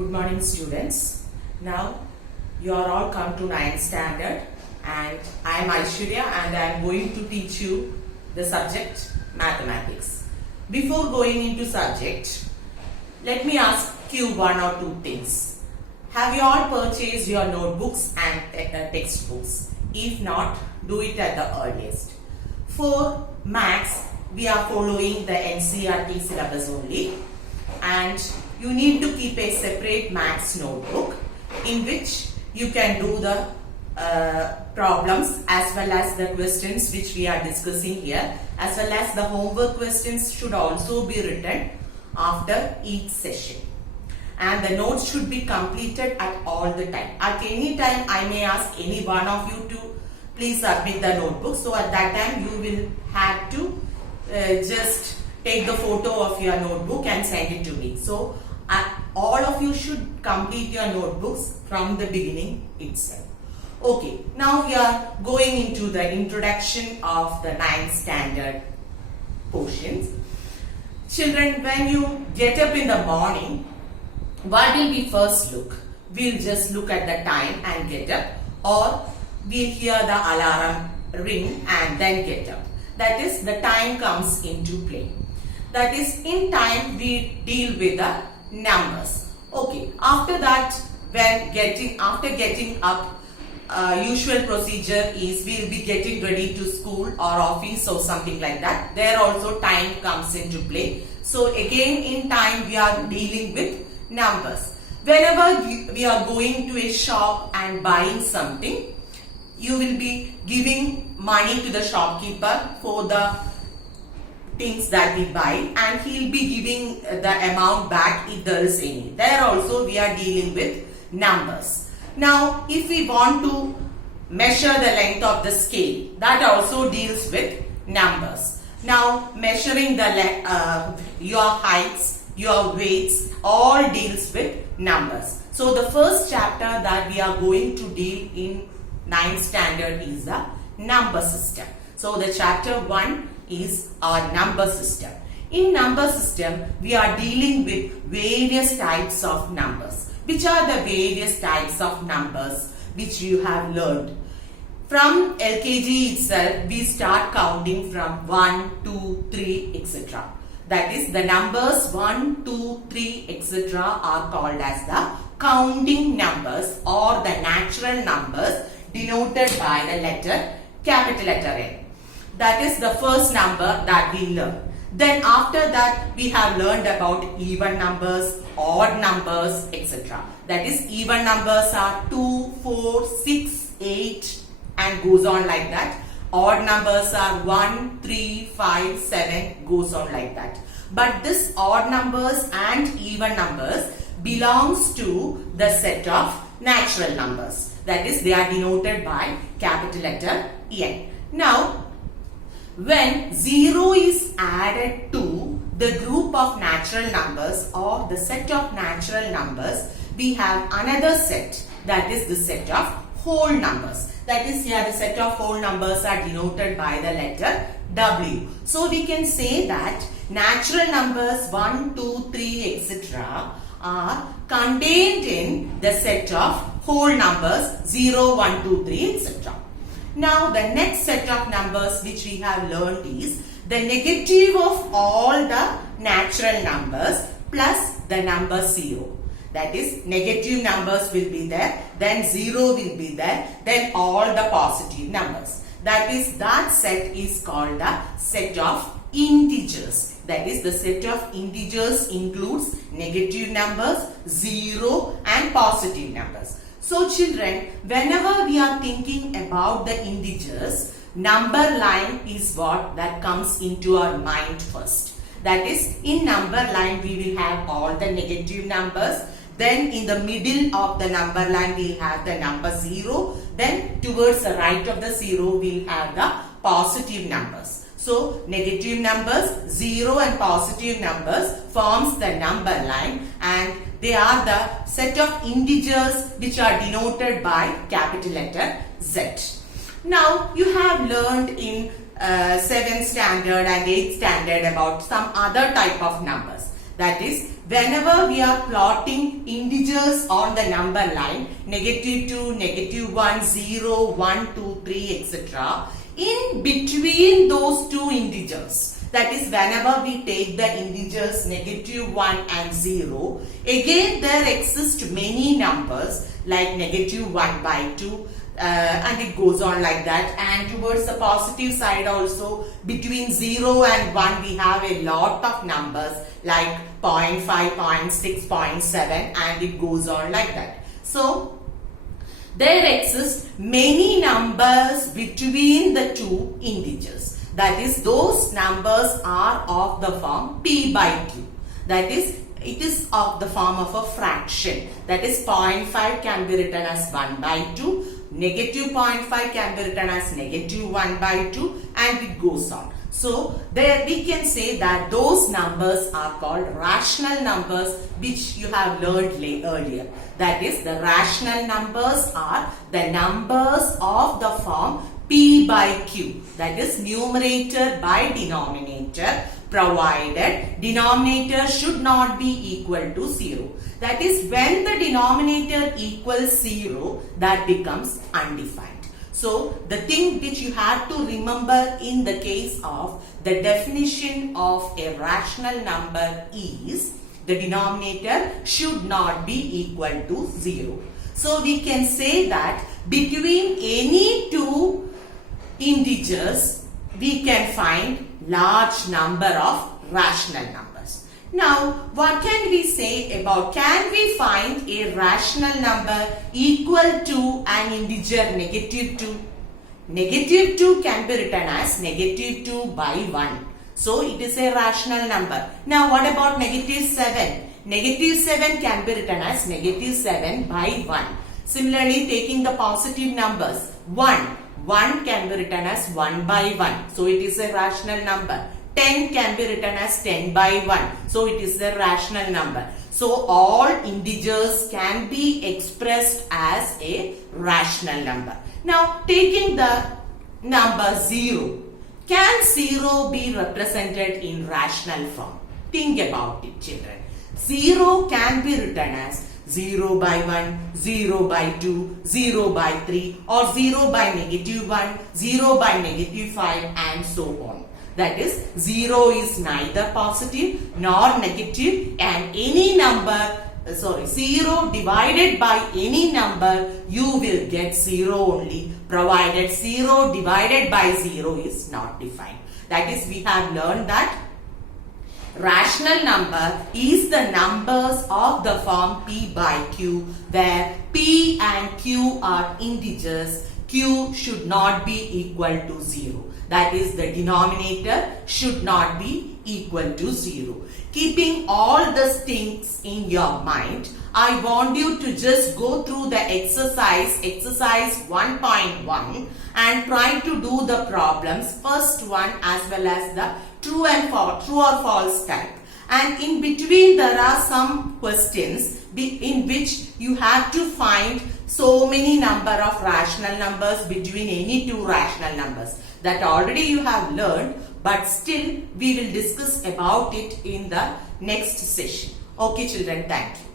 Good morning, students. Now you are all come to 9th standard and I am Aishwarya and I am going to teach you the subject mathematics. Before going into subject, let me ask you one or two things. Have you all purchased your notebooks and textbooks? If not, do it at the earliest. For maths, we are following the NCERT syllabus only, and you need to keep a separate maths notebook in which you can do the problems as well as the questions which we are discussing here, as well as the homework questions should also be written after each session, and the notes should be completed at all the time. At any time I may ask any one of you to please submit the notebook, so at that time you will have to just take the photo of your notebook and send it to me. So all of you should complete your notebooks from the beginning itself. Okay, now we are going into the introduction of the 9th standard portions. Children, when you get up in the morning, what will we first look? We'll just look at the time and get up, or we'll hear the alarm ring and then get up. That is, the time comes into play. That is, in time we deal with the numbers. Okay, after that, after getting up, usual procedure is we'll be getting ready to school or office or something like that. There also time comes into play. So again, in time we are dealing with numbers. Whenever we are going to a shop and buying something, you will be giving money to the shopkeeper for the things that we buy, and he will be giving the amount back if there is any. There also we are dealing with numbers. Now, if we want to measure the length of the scale, that also deals with numbers. Now, measuring the your heights, your weights, all deals with numbers. So, the first chapter that we are going to deal in 9th standard is the number system. So, the chapter 1 is our number system. In number system, we are dealing with various types of numbers. Which are the various types of numbers which you have learned? From LKG itself, we start counting from 1, 2, 3, etc. That is, the numbers 1, 2, 3, etc. are called as the counting numbers or the natural numbers denoted by the letter capital letter N. That is the first number that we learn. Then after that, we have learned about even numbers, odd numbers, etc. That is, even numbers are 2, 4, 6, 8 and goes on like that. Odd numbers are 1, 3, 5, 7 goes on like that. But this odd numbers and even numbers belongs to the set of natural numbers. That is, they are denoted by capital letter N. Now, when 0 is added to the group of natural numbers or the set of natural numbers, we have another set, that is the set of whole numbers. That is, here the set of whole numbers are denoted by the letter W. So we can say that natural numbers 1, 2, 3, etc. are contained in the set of whole numbers 0, 1, 2, 3, etc. Now, the next set of numbers which we have learned is the negative of all the natural numbers plus the number 0. That is, negative numbers will be there, then 0 will be there, then all the positive numbers. That is, that set is called the set of integers. That is, the set of integers includes negative numbers, 0 and positive numbers. So children, whenever we are thinking about the integers, number line is what that comes into our mind first. That is, in number line we will have all the negative numbers. Then in the middle of the number line we will have the number 0. Then towards the right of the 0 we will have the positive numbers. So negative numbers, 0 and positive numbers forms the number line, and they are the set of integers which are denoted by capital letter Z. Now you have learned in 7th standard and 8th standard about some other type of numbers. That is, whenever we are plotting integers on the number line, -2, -1, 0, 1, 2, 3, etc. In between those two integers, that is, whenever we take the integers -1 and 0, again there exist many numbers like -1/2, and it goes on like that. And towards the positive side also, between 0 and 1 we have a lot of numbers like 0.5, 0.6, 0.7, and it goes on like that. So there exist many numbers between the two integers. That is, those numbers are of the form p/q. That is, it is of the form of a fraction. That is, 0.5 can be written as 1/2, -0.5 can be written as -1/2, and it goes on. So there we can say that those numbers are called rational numbers, which you have learned earlier. That is, the rational numbers are the numbers of the form p/q. That is, numerator by denominator, provided denominator should not be equal to 0. That is, when the denominator equals 0, that becomes undefined. So the thing which you have to remember in the case of the definition of a rational number is the denominator should not be equal to 0. So we can say that between any two integers we can find large number of rational numbers. Now, what can we say about, can we find a rational number equal to an integer -2? -2 can be written as -2/1. So it is a rational number. Now what about -7? -7 can be written as -7/1. Similarly, taking the positive numbers, 1 can be written as 1/1. So it is a rational number. 10 can be written as 10/1. So it is a rational number. So all integers can be expressed as a rational number. Now taking the number 0. Can 0 be represented in rational form? Think about it, children. 0 can be written as 0/1, 0/2, 0/3, or 0/-1, 0/-5, and so on. That is, 0 is neither positive nor negative, and any number, 0 divided by any number, you will get 0 only, provided 0 divided by 0 is not defined. That is, we have learned that rational number is the numbers of the form p/q, where p and q are integers. Q should not be equal to 0. That is, the denominator should not be equal to 0. Keeping all these things in your mind, I want you to just go through the exercise 1.1, and try to do the problems, first one as well as the true or false type. And in between there are some questions in which you have to find so many number of rational numbers between any two rational numbers. That already you have learned, but still we will discuss about it in the next session. Okay children, thank you.